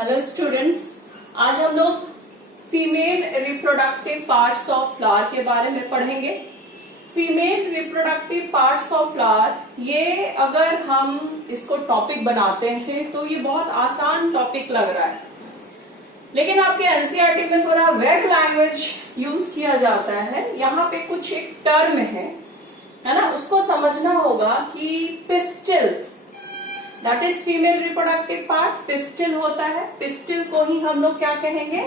Hello students, आज हम लोग female reproductive parts of flower के बारे में पढ़ेंगे। Female reproductive parts of flower, ये अगर हम इसको टॉपिक बनाते हैं तो ये बहुत आसान टॉपिक लग रहा है, लेकिन आपके एनसीईआरटी में थोड़ा वेग लैंग्वेज यूज किया जाता है। यहाँ पे कुछ एक टर्म है ना, उसको समझना होगा कि pistil, that is female reproductive part, pistil होता है। पिस्टिल को ही हम लोग क्या कहेंगे?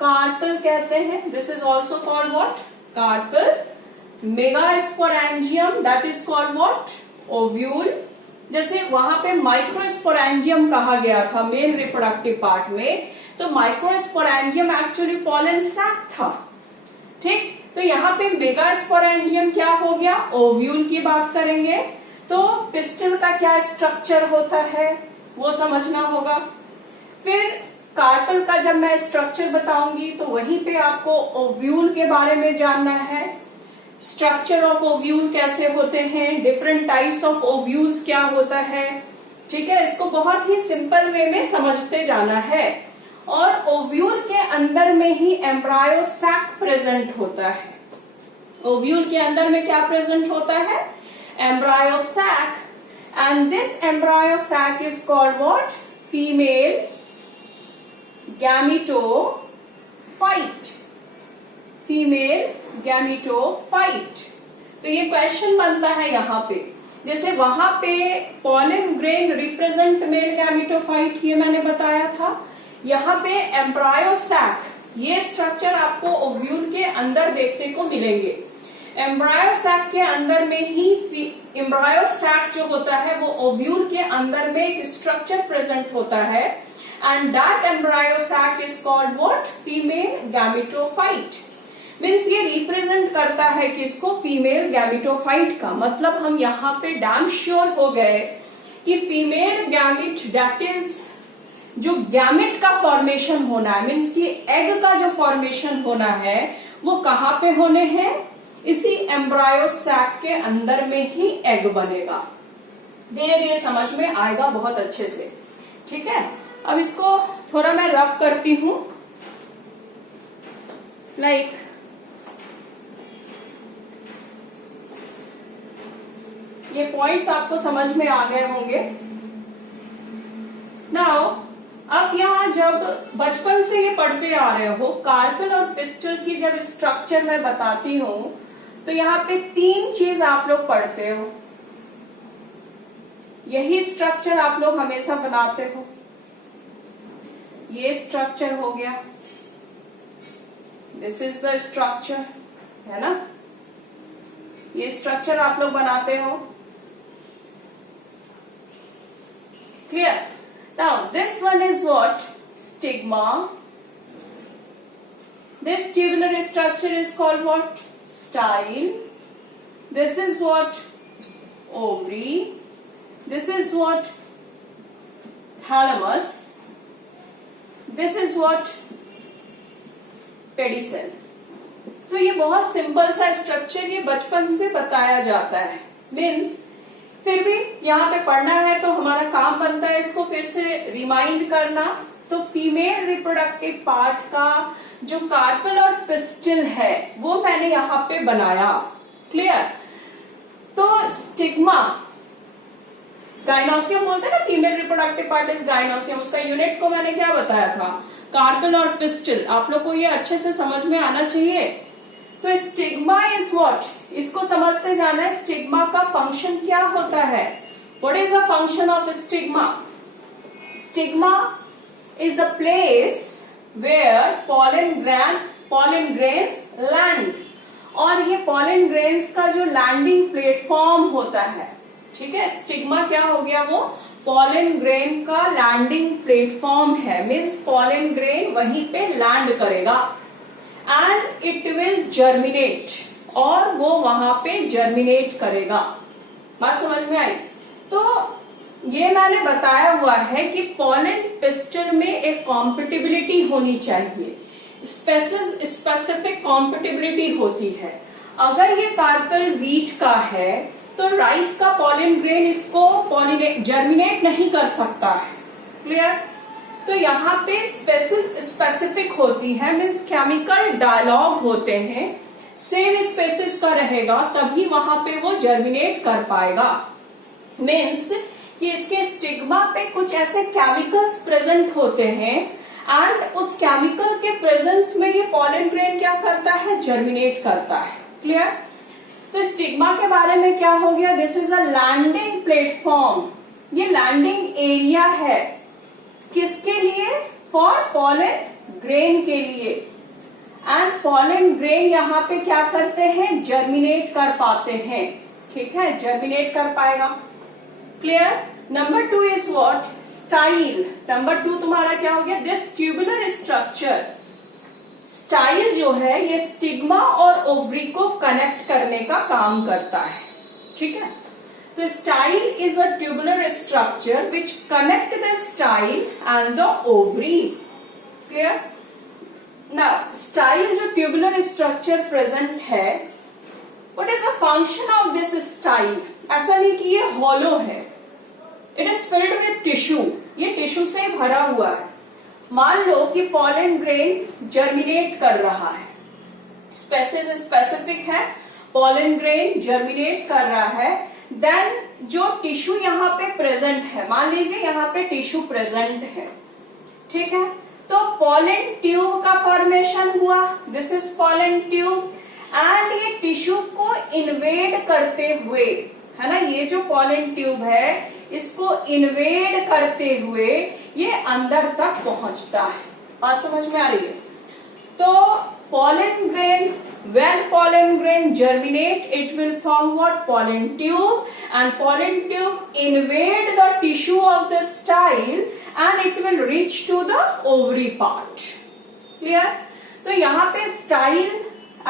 कार्पल कहते हैं। This is also called what? Carpel. Megasporangium, that is called what? Ovule. जैसे वहां पे माइक्रोस्पोरेंजियम कहा गया था मेल रिप्रोडक्टिव पार्ट में, तो माइक्रोस्पोरेंजियम एक्चुअली पॉलन सैक था, ठीक। तो यहाँ पे मेगास्पोरेंजियम क्या हो गया? ओव्यूल की बात करेंगे। तो पिस्टिल का क्या स्ट्रक्चर होता है वो समझना होगा। फिर कार्पल का जब मैं स्ट्रक्चर बताऊंगी तो वहीं पे आपको ओव्यूल के बारे में जानना है। स्ट्रक्चर ऑफ ओव्यूल कैसे होते हैं, डिफरेंट टाइप्स ऑफ ओव्यूल्स क्या होता है, ठीक है। इसको बहुत ही सिंपल वे में समझते जाना है। और ओव्यूल के अंदर में ही एम्ब्रायो सैक प्रेजेंट होता है। ओव्यूल के अंदर में क्या प्रेजेंट होता है? Embryo sac, and this embryo sac is called what? Female gametophyte. Female gametophyte. तो ये क्वेश्चन बनता है यहाँ पे, जैसे वहां पे pollen grain represent male gametophyte, ये मैंने बताया था। यहाँ पे embryo sac, ये स्ट्रक्चर आपको ओव्यूल के अंदर देखने को मिलेंगे। एम्ब्रायो सैक के अंदर में ही एम्ब्रायो सैक जो होता है वो ओव्यूल के अंदर में एक स्ट्रक्चर प्रेजेंट होता है, and that embryo sac is called what? Female gametophyte. Means ये रिप्रेजेंट करता है किसको? फीमेल गैमेटोफाइट का। मतलब हम यहाँ पे डैम श्योर हो गए कि फीमेल गैमेट, दैट इज जो गैमेट का फॉर्मेशन होना है, मीन्स की एग का जो फॉर्मेशन होना है वो कहाँ पे होने हैं? इसी एम्ब्रायो सैक के अंदर में ही एग बनेगा। धीरे धीरे समझ में आएगा बहुत अच्छे से, ठीक है। अब इसको थोड़ा मैं रब करती हूं, लाइक ये पॉइंट्स आपको समझ में आ गए होंगे। नाउ अब यहाँ जब बचपन से ये पढ़ते आ रहे हो, कार्पल और पिस्टल की जब स्ट्रक्चर मैं बताती हूं तो यहाँ पे तीन चीज आप लोग पढ़ते हो। यही स्ट्रक्चर आप लोग हमेशा बनाते हो। ये स्ट्रक्चर हो गया, दिस इज द स्ट्रक्चर, है ना। ये स्ट्रक्चर आप लोग बनाते हो, clear. Now this one is what? Stigma. This tubular structure is called what? Style. This is what? Ovary. This is what? Thalamus. This is what? Pedicel. तो ये बहुत सिंपल सा स्ट्रक्चर, ये बचपन से बताया जाता है। मीन्स फिर भी यहाँ पे पढ़ना है तो हमारा काम बनता है इसको फिर से रिमाइंड करना। तो फीमेल रिप्रोडक्टिव पार्ट का जो कार्पल और पिस्टिल है वो मैंने यहाँ पे बनाया, क्लियर। तो स्टिग्मा, गाइनोसियम बोलते हैं ना, female reproductive part is gynoecium. उसका यूनिट को मैंने क्या बताया था? कार्पल और पिस्टिल। आप लोग को ये अच्छे से समझ में आना चाहिए। तो स्टिग्मा इज व्हाट? इसको समझते जाना है। स्टिग्मा का फंक्शन क्या होता है? What is the function of stigma? Stigma is the place where pollen grains land, और ये pollen grains का जो लैंडिंग प्लेटफॉर्म होता है, ठीक है। स्टिग्मा क्या हो गया? वो pollen grain का लैंडिंग प्लेटफॉर्म है। मीन्स pollen grain वहीं पे लैंड करेगा एंड इट विल जर्मिनेट, और वो वहां पे जर्मिनेट करेगा। बात समझ में आई? तो ये मैंने बताया हुआ है कि पॉलन पिस्टल में एक कॉम्पिटिबिलिटी होनी चाहिए, स्पेसिफिक कॉम्पिटिबिलिटी होती है। अगर ये कार्पल वीट का है तो राइस का पॉलन ग्रेन इसको जर्मिनेट नहीं कर सकता है, क्लियर। तो यहाँ पे स्पेसिफिक होती है, मीन्स केमिकल डायलॉग होते हैं, सेम स्पेसिस का रहेगा, तभी वहां पे वो जर्मिनेट कर पाएगा। मीन्स कि इसके स्टिग्मा पे कुछ ऐसे केमिकल्स प्रेजेंट होते हैं एंड उस केमिकल के प्रेजेंस में ये पॉलन ग्रेन क्या करता है, जर्मिनेट करता है। क्लियर? तो स्टिग्मा के बारे में क्या हो गया, this is a landing platform, ये लैंडिंग एरिया है, किसके लिए, फॉर पॉलन ग्रेन के लिए। एंड पॉलन ग्रेन यहाँ पे क्या करते हैं, जर्मिनेट कर पाते हैं। ठीक है, जर्मिनेट कर पाएगा। Clear? Number 2 is what, style. Number 2 तुम्हारा क्या हो गया, दिस ट्यूबुलर स्ट्रक्चर। स्टाइल जो है ये स्टिग्मा और ओवरी को कनेक्ट करने का काम करता है। ठीक है, तो style is a tubular structure which connect the style and the ovary. Clear? ना स्टाइल जो ट्यूबुलर स्ट्रक्चर प्रेजेंट है, what is the function of this style? ऐसा नहीं कि ये हॉलो है, it is filled with tissue, ये टिश्यू से भरा हुआ है। मान लो कि पॉलन ग्रेन जर्मिनेट कर रहा है, स्पेसिस स्पेसिफिक है, पॉलन ग्रेन जर्मिनेट कर रहा है, देन जो टिश्यू यहाँ पे प्रेजेंट है, मान लीजिए यहाँ पे टिश्यू प्रेजेंट है। ठीक है, तो पॉलन ट्यूब का फॉर्मेशन हुआ, this is pollen tube, and ये टिश्यू को इन्वेड करते हुए, है ना, ये जो पॉलन ट्यूब है इसको इन्वेड करते हुए ये अंदर तक पहुंचता है। बात समझ में आ रही है? तो pollen grain, when pollen grain germinate, it will form what? Pollen tube, and pollen tube invade the tissue of the style and it will reach to the ovary part. Clear? तो यहाँ पे style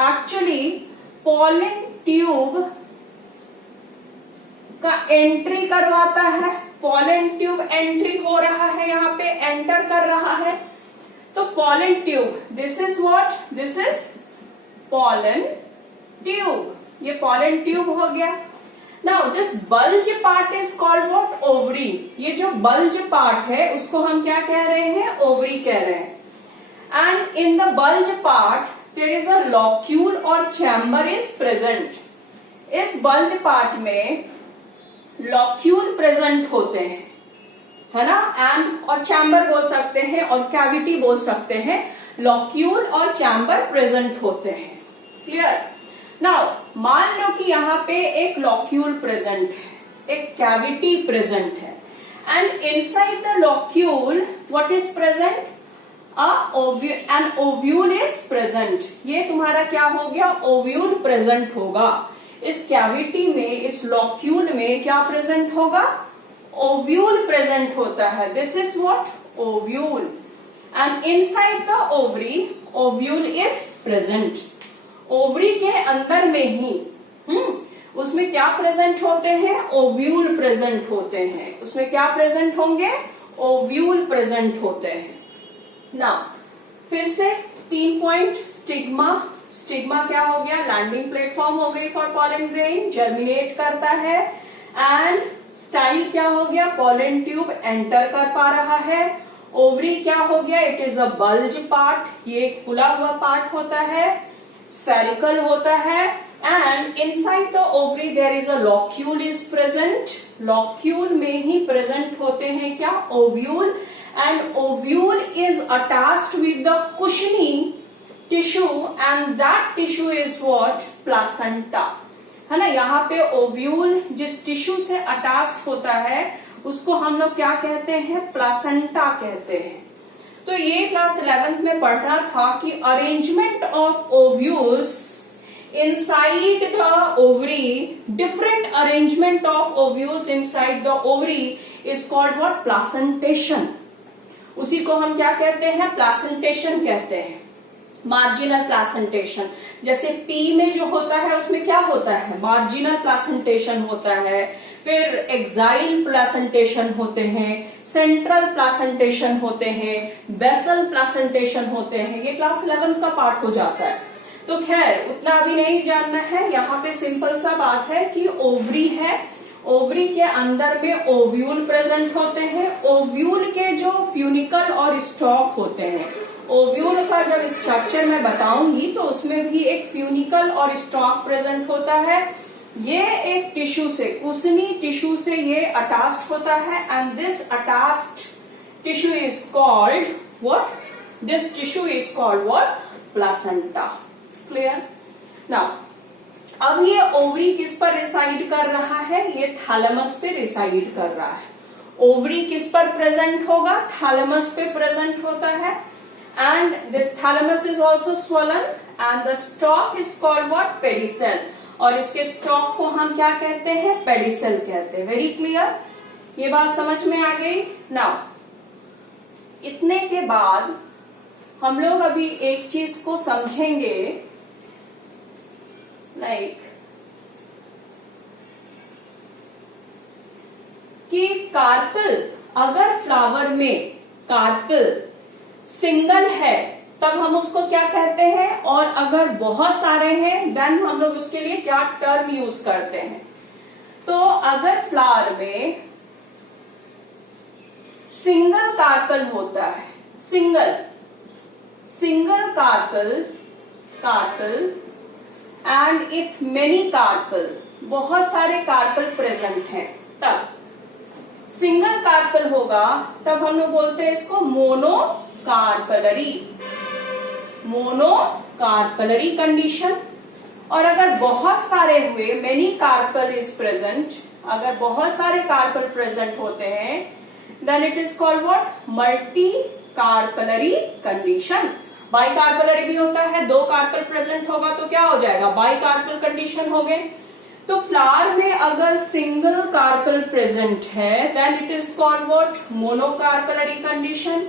actually pollen tube का entry करवाता है, pollen tube entry हो रहा है, यहाँ पे एंटर कर रहा है। तो pollen tube, this is what, this is pollen tube, ये पॉलन ट्यूब हो गया। Now this bulge part is called what, ovary. ये जो बल्ज पार्ट है उसको हम क्या कह रहे हैं, ओवरी कह रहे हैं। And in the bulge part there is a locule और चैम्बर इज प्रेजेंट। इस बल्ज पार्ट में लॉक्यूल प्रेजेंट होते हैं, है ना, एंड और चैम्बर बोल सकते हैं और कैविटी बोल सकते हैं। लॉक्यूल और चैम्बर प्रेजेंट होते हैं। क्लियर? नाउ मान लो कि यहाँ पे एक लॉक्यूल प्रेजेंट है, एक कैविटी प्रेजेंट है, and inside the locule what is present, an ovule is present. ये तुम्हारा क्या हो गया, ओव्यूल प्रेजेंट होगा। इस कैविटी में, इस लॉक्यूल में क्या प्रेजेंट होगा, ओव्यूल प्रेजेंट होता है। This is what, ovule, and inside the ovary ovule is present. Ovary के अंदर में ही उसमें क्या प्रेजेंट होते हैं, ओव्यूल प्रेजेंट होते हैं। उसमें क्या प्रेजेंट होंगे, ओव्यूल प्रेजेंट होते हैं। नाउ फिर से 3 पॉइंट, स्टिग्मा। स्टिग्मा क्या हो गया, लैंडिंग प्लेटफॉर्म हो गई फॉर पॉलन ग्रेन, जर्मिनेट करता है। एंड स्टाइल क्या हो गया, पॉलन ट्यूब एंटर कर पा रहा है। ओवरी क्या हो गया, it is a bulge part, ये एक फुला हुआ पार्ट होता है, स्फेरिकल होता है। And inside the ovary there is a locule is present. Locule में ही प्रेजेंट होते हैं क्या, ovule, and ovule is attached with the cushiony tissue and that tissue is what, placenta, है ना। यहाँ पे ओव्यूल जिस टिश्यू से अटैच्ड होता है उसको हम लोग क्या कहते हैं, प्लासेंटा कहते हैं। तो ये क्लास 11th में पढ़ना था कि arrangement of ovules inside the ovary, different arrangement of ovules inside the ovary is called what, placentation. उसी को हम क्या कहते हैं, प्लासेंटेशन कहते हैं, मार्जिनल प्लासेंटेशन। जैसे पी में जो होता है उसमें क्या होता है, मार्जिनल प्लासेंटेशन होता है, फिर एक्साइल प्लासेंटेशन होते हैं, सेंट्रल प्लासेंटेशन होते हैं, बेसल प्लासेंटेशन होते हैं। ये क्लास 11th का पार्ट हो जाता है। तो खैर उतना अभी नहीं जानना है, यहाँ पे सिंपल सा बात है कि ओवरी है, ओवरी के अंदर में ओव्यूल प्रेजेंट होते हैं। ओव्यूल के जो फ्यूनिकल और स्टॉक होते हैं, ओव्यूल का जब स्ट्रक्चर मैं बताऊंगी तो उसमें भी एक फ्यूनिकल और स्टॉक प्रेजेंट होता है। ये एक टिश्यू से, कुसनी टिश्यू से ये अटैच्ड होता है and this attached tissue is called what? This tissue is called what? Placenta. Clear? Now अब ये ओवरी किस पर रिसाइड कर रहा है? ये थैलेमस पे रिसाइड कर रहा है। ओवरी किस पर प्रेजेंट होगा? थैलेमस पे प्रेजेंट होता है and this thalamus is also swollen and the stock is called what? Pedicel. और इसके स्टॉक को हम क्या कहते हैं? पेडिसेल कहते हैं। Very clear? ये बात समझ में आ गई? नाउ इतने के बाद हम लोग अभी एक चीज को समझेंगे, लाइक कि कार्पल, अगर फ्लावर में कार्पल सिंगल है तब हम उसको क्या कहते हैं, और अगर बहुत सारे हैं देन हम लोग उसके लिए क्या टर्म यूज करते हैं। तो अगर फ्लावर में सिंगल कार्पल होता है, single carpel and if many carpel, बहुत सारे कार्पल प्रेजेंट हैं, तब सिंगल कार्पल होगा तब हम लोग बोलते हैं इसको मोनोकार्पलरी कंडीशन। और अगर बहुत सारे हुए, मेनी कार्पल इज प्रेजेंट, अगर बहुत सारे कार्पल प्रेजेंट होते हैं then it is called what? Multi carpellary condition. Bi carpellary भी होता है, दो कार्पल प्रेजेंट होगा तो क्या हो जाएगा? बाई कार्पल कंडीशन हो गए। तो फ्लावर में अगर सिंगल कार्पल प्रेजेंट है then it is called what? Monocarpellary condition.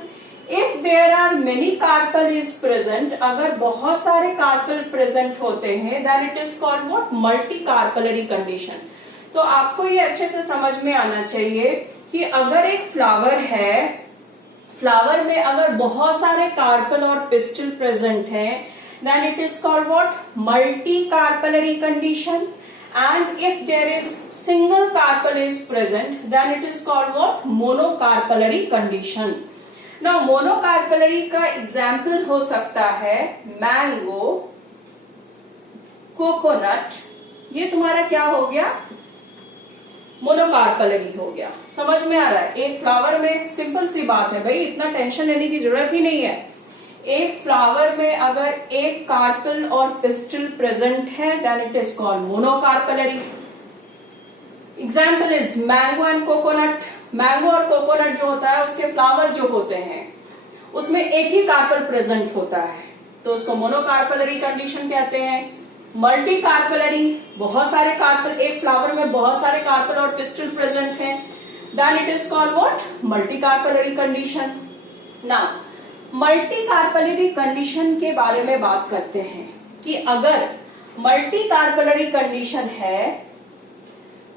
If there are many carpel is present, अगर बहुत सारे कार्पल प्रेजेंट होते हैं then it is called what? Multi carpellary condition. तो आपको ये अच्छे से समझ में आना चाहिए कि अगर एक फ्लावर है, फ्लावर में अगर बहुत सारे कार्पल और पिस्टल प्रेजेंट हैं then it is called what? Multi carpellary condition. And if there is single carpel is present, then it is called what? Monocarpellary condition. Now, monocarpellary का example हो सकता है मैंगो, कोकोनट। ये तुम्हारा क्या हो गया? मोनोकार्पलरी हो गया। समझ में आ रहा है? एक फ्लावर में सिंपल सी बात है भाई, इतना टेंशन लेने की जरूरत ही नहीं है। एक फ्लावर में अगर एक कार्पल और पिस्टल प्रेजेंट है then it is called monocarpellary. Example is mango and coconut. Mango और कोकोनट जो होता है उसके फ्लावर जो होते हैं उसमें एक ही कार्पल प्रेजेंट होता है तो उसको मोनोकार्पलरी कंडीशन कहते हैं। मल्टी कार्पलरी, बहुत सारे कार्पल, एक फ्लावर में बहुत सारे कार्पल और पिस्टल प्रेजेंट हैं then it is called what? Multi carpellary condition. Now multi carpellary condition के बारे में बात करते हैं कि अगर मल्टी कार्पलरी कंडीशन है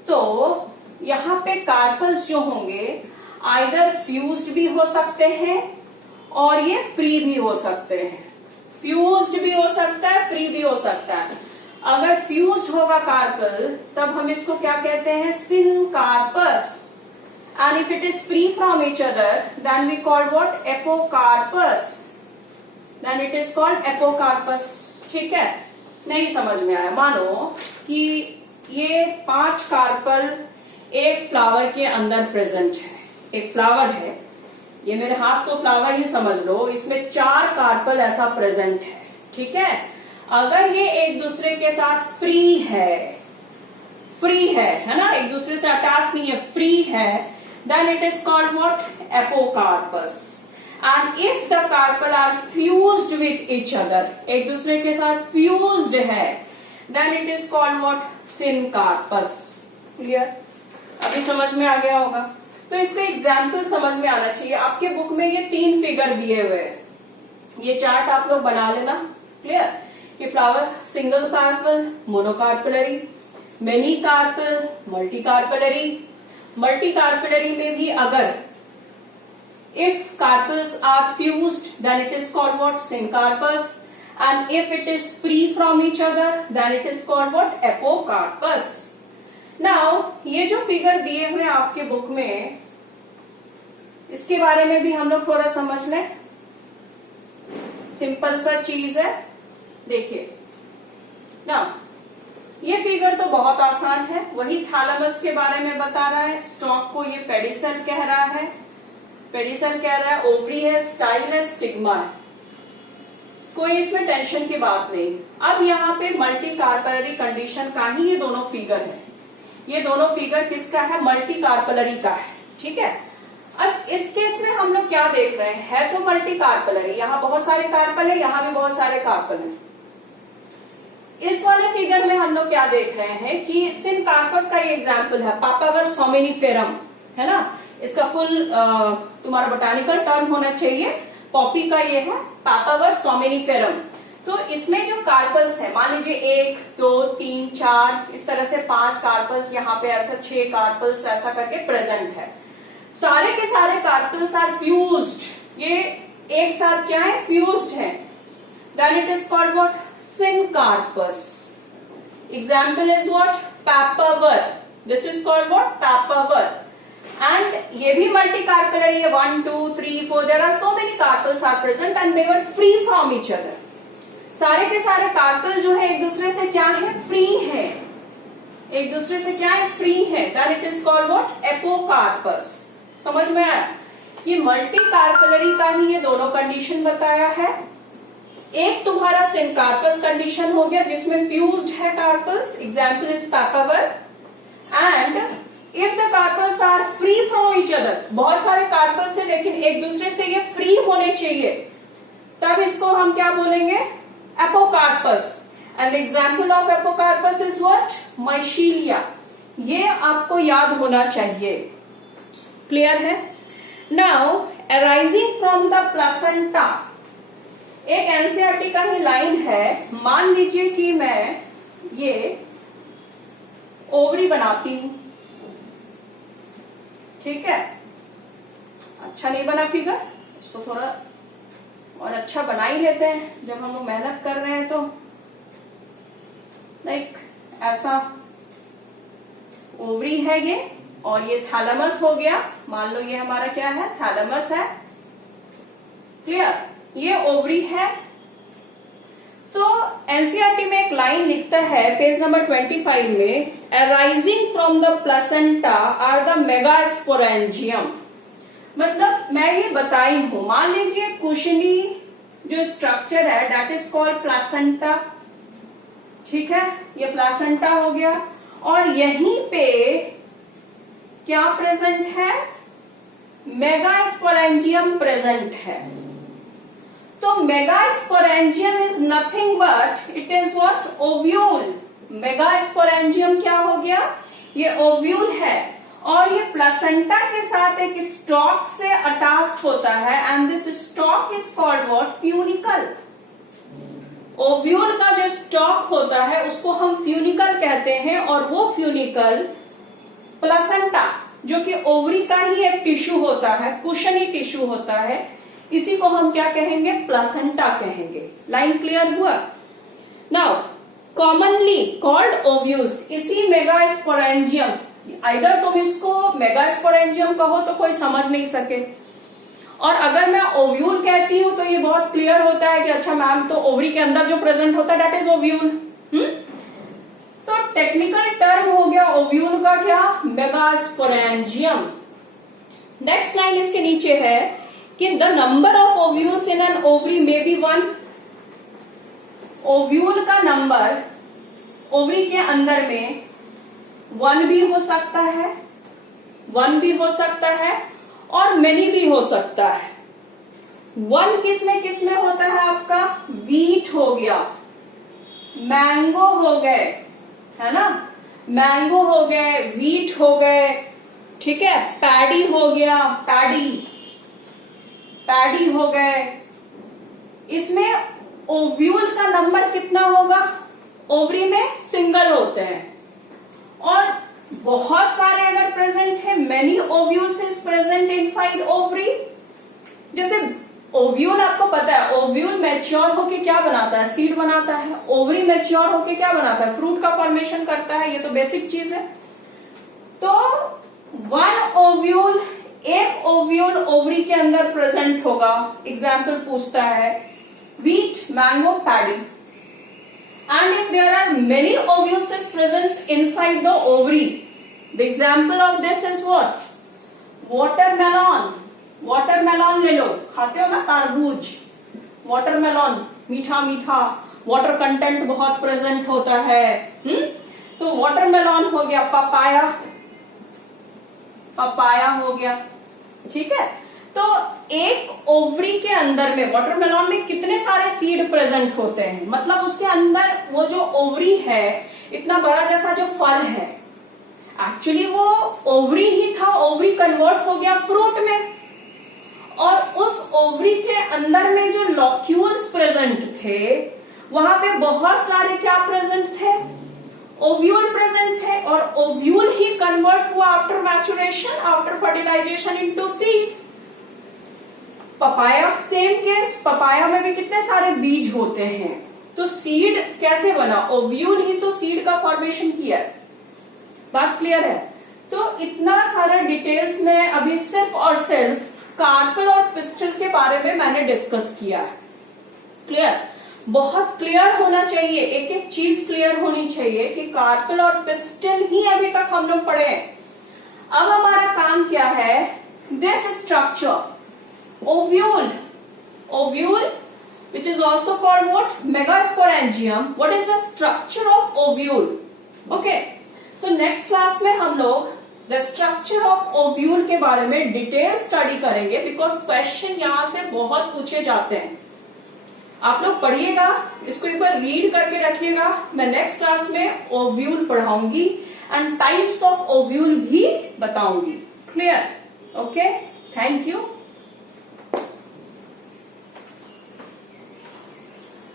तो यहाँ पे कार्पल्स जो होंगे आइदर फ्यूज्ड भी हो सकते हैं और ये फ्री भी हो सकते हैं। फ्यूज्ड भी हो सकता है, फ्री भी हो सकता है। अगर फ्यूज्ड होगा कार्पल तब हम इसको क्या कहते हैं? Syncarpous. And if it is free from each other, then we call what? Apocarpus. Then it is called apocarpus. ठीक है? नहीं समझ में आया? मानो कि ये 5 कार्पल एक फ्लावर के अंदर प्रेजेंट है। एक फ्लावर है, ये मेरे हाथ को फ्लावर ही समझ लो, इसमें 4 कार्पल ऐसा प्रेजेंट है। ठीक है? अगर ये एक दूसरे के साथ फ्री है ना, एक दूसरे से अटैच नहीं है, फ्री है, then it is called what? Apocarpus. And if the carpel are fused with each other, एक दूसरे के साथ fused है, then it is called what? Syncarpus. Clear? अभी समझ में आ गया होगा? तो इसका एग्जाम्पल समझ में आना चाहिए। आपके बुक में ये 3 फिगर दिए हुए हैं, ये चार्ट आप लोग बना लेना। क्लियर? कि flower single carpel monocarpellary, many carpel multi carpellary. Multi carpellary में भी अगर if carpels are fused then it is called what? Syncarpous. And if it is free from each other then it is called what? Apocarpous. Now ये जो figure दिए हुए आपके book में, इसके बारे में भी हम लोग थोड़ा समझ लें। सिंपल सा चीज है, देखिए ना, ये फिगर तो बहुत आसान है, वही थैलेमस के बारे में बता रहा है। स्टॉक को ये पेडिसल कह रहा है, पेडिसल कह रहा है, ओवरी है, स्टाइल है, स्टिग्मा है, कोई इसमें टेंशन की बात नहीं। अब यहाँ पे मल्टी कार्पेलरी कंडीशन का ही ये दोनों फिगर है। ये दोनों फिगर किसका है? मल्टी कार्पेलरी का है, ठीक है। अब इस केस में हम लोग क्या देख रहे हैं, है तो मल्टी कार्पेलरी, यहाँ बहुत सारे कार्पल है, यहाँ भी बहुत सारे कार्पल है। इस वाले फिगर में हम लोग क्या देख रहे हैं कि सिनकार्पस का ये एग्जाम्पल है, पापावर सोमिनिफेरम, है ना। इसका फुल तुम्हारा बोटानिकल टर्म होना चाहिए, पॉपी का ये है पापावर सोमिनिफेरम। तो इसमें जो कार्पल्स है, मान लीजिए 1 2 3 4 इस तरह से 5 कार्पल्स, यहाँ पे ऐसा 6 कार्पल्स ऐसा करके प्रेजेंट है। सारे के सारे कार्पल्स आर फ्यूज्ड, ये एक साथ क्या है? फ्यूज्ड है। Then it is called what? Syncarpus. Example is what? Papaver. This is called what? Papaver. And ये भी multicarpellary है, 1 2 3 4, there are so many carpels are present and they were free from each other. सारे के सारे carpel जो है एक दूसरे से क्या है? फ्री है, एक दूसरे से क्या है? फ्री है। Then it is called what? Apocarpus. समझ में आया? ये multicarpellary का ही ये दोनों कंडीशन बताया है। एक तुम्हारा सिनकार्पस कंडीशन हो गया जिसमें फ्यूज्ड है carpels, example is papaver. And if the carpels are free from each other, बहुत सारे कार्पल्स है लेकिन एक दूसरे से ये फ्री होने चाहिए, तब इसको हम क्या बोलेंगे? Apocarpous. And example of apocarpous is what? Michelia. ये आपको याद होना चाहिए, क्लियर है। Now arising from the placenta, एक एनसीईआरटी का ही लाइन है। मान लीजिए कि मैं ये ओवरी बनाती हूं, ठीक है। अच्छा नहीं बना फिगर, इसको थोड़ा और अच्छा बना ही लेते हैं जब हम लोग मेहनत कर रहे हैं। तो लाइक ऐसा ओवरी है ये, और ये थैलेमस हो गया। मान लो ये हमारा क्या है? थैलेमस है, क्लियर। ये ओवरी है। तो एनसीईआरटी में एक लाइन लिखता है पेज नंबर 25 में, arising from the placenta are the megasporangium. मतलब मैं ये बताई हूं, मान लीजिए कुशनी जो स्ट्रक्चर है दैट इज कॉल्ड प्लासेंटा, ठीक है। ये प्लासेंटा हो गया, और यहीं पे क्या प्रेजेंट है? मेगास्पोरेंजियम प्रेजेंट है। तो megasporangium is nothing but it is what? Ovule. Megasporangium क्या हो गया? ये ओव्यूल है, और ये प्लासेंटा के साथ एक स्टॉक से अटैच्ड होता है, and this stock is called what? Funicle. Ovule का जो स्टॉक होता है उसको हम फ्यूनिकल कहते हैं, और वो फ्यूनिकल प्लासेंटा जो कि ओवरी का ही एक टिश्यू होता है, कुशनी टिश्यू होता है, इसी को हम क्या कहेंगे? प्लासेंटा कहेंगे। लाइन क्लियर हुआ? नाउ कॉमनली कॉल्ड ओव्यूल्स, इसी मेगास्पोरेंजियम, आइदर तुम इसको मेगास्पोरेंजियम कहो तो कोई समझ नहीं सके, और अगर मैं ओव्यूल कहती हूं तो ये बहुत क्लियर होता है कि अच्छा मैम, तो ओवरी के अंदर जो प्रेजेंट होता है दैट इज ओव्यूल। तो टेक्निकल टर्म हो गया ओव्यूल का क्या? मेगास्पोरेंजियम। नेक्स्ट लाइन इसके नीचे है कि the number of ovules in an ovary may be 1। Ovule का नंबर ओवरी के अंदर में 1 भी हो सकता है, 1 भी हो सकता है, और मेनी भी हो सकता है। 1 किसमें होता है आपका? वीट हो गया, मैंगो हो गए, है ना, मैंगो हो गए, वीट हो गए, ठीक है, पैडी हो गया, पैडी हो गए। इसमें ओव्यूल का नंबर कितना होगा? ओवरी में सिंगल होते हैं, और बहुत सारे अगर प्रेजेंट है, many ovules is present inside ovary. जैसे ओव्यूल आपको पता है, ओव्यूल मैच्योर होके क्या बनाता है? सीड बनाता है। ओवरी मैच्योर होके क्या बनाता है? फ्रूट का फॉर्मेशन करता है। ये तो बेसिक चीज है। तो वन ओव्यूल, एक ओव्यूल ओवरी के अंदर प्रेजेंट होगा। एग्जाम्पल पूछता है wheat, mango, paddy. And if there are many ovules is present inside the ovary, the example of this is what? Watermelon. Watermelon ले लो, खाते हो ना तरबूज। Watermelon मीठा मीठा, वाटर कंटेंट बहुत प्रेजेंट होता है। तो वाटरमेलॉन हो गया, पपाया, पपाया हो गया, ठीक है। तो एक ओवरी के अंदर में वाटरमेलॉन में कितने सारे सीड प्रेजेंट होते हैं, मतलब उसके अंदर वो जो ओवरी है, इतना बड़ा जैसा जो फल है, एक्चुअली वो ओवरी ही था, ओवरी कन्वर्ट हो गया फ्रूट में। और उस ओवरी के अंदर में जो लॉक्यूल्स प्रेजेंट थे, वहां पे बहुत सारे क्या प्रेजेंट थे, ओव्यूल प्रेजेंट थे। और ओव्यूल ही कन्वर्ट हुआ after maturation, after fertilization into seed. Papaya same case, papaya में भी कितने सारे बीज होते हैं। तो सीड कैसे बना, ओव्यूल ही तो सीड का फॉर्मेशन किया है। बात क्लियर है। तो इतना सारा डिटेल्स में अभी सिर्फ और सिर्फ कार्पेल और पिस्टल के बारे में मैंने डिस्कस किया है। क्लियर, बहुत क्लियर होना चाहिए, एक एक चीज क्लियर होनी चाहिए कि कार्पेल और पिस्टल ही अभी तक हम लोग पढ़े हैं। अब हमारा काम क्या है, this structure ovule, ovule which is also called what, megasporangium, what is the structure of ovule? Okay, तो नेक्स्ट क्लास में हम लोग द स्ट्रक्चर ऑफ ओव्यूल के बारे में डिटेल स्टडी करेंगे, बिकॉज क्वेश्चन यहां से बहुत पूछे जाते हैं। आप लोग पढ़िएगा, इसको एक बार रीड करके रखिएगा। मैं नेक्स्ट क्लास में ओव्यूल पढ़ाऊंगी एंड टाइप्स ऑफ ओव्यूल भी बताऊंगी। Clear, okay, thank you.